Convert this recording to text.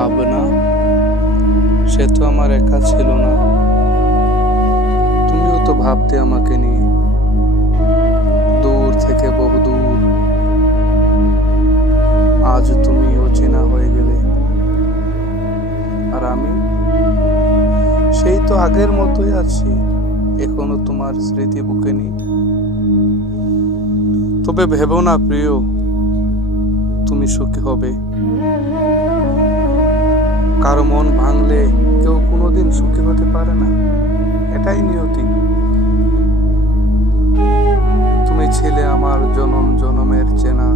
ভাবনা, সে তো আমার একা ছিল না। তুমিও তো ভাবতে আমাকে নিয়ে, দূর থেকে বহু দূর। আজ তুমি অচেনা হয়ে গেলে, আর আমি সেই তো আগের মতোই আছি, এখনো তোমার স্মৃতি বুকে নিয়ে। তবে ভেবো না প্রিয়, তুমি সুখী হবে। কারো মন ভাঙলে কেউ কোনোদিন সুখী হতে পারে না, এটাই নিয়তি। তুমি ছিলে আমার জনম জনমের চেনা,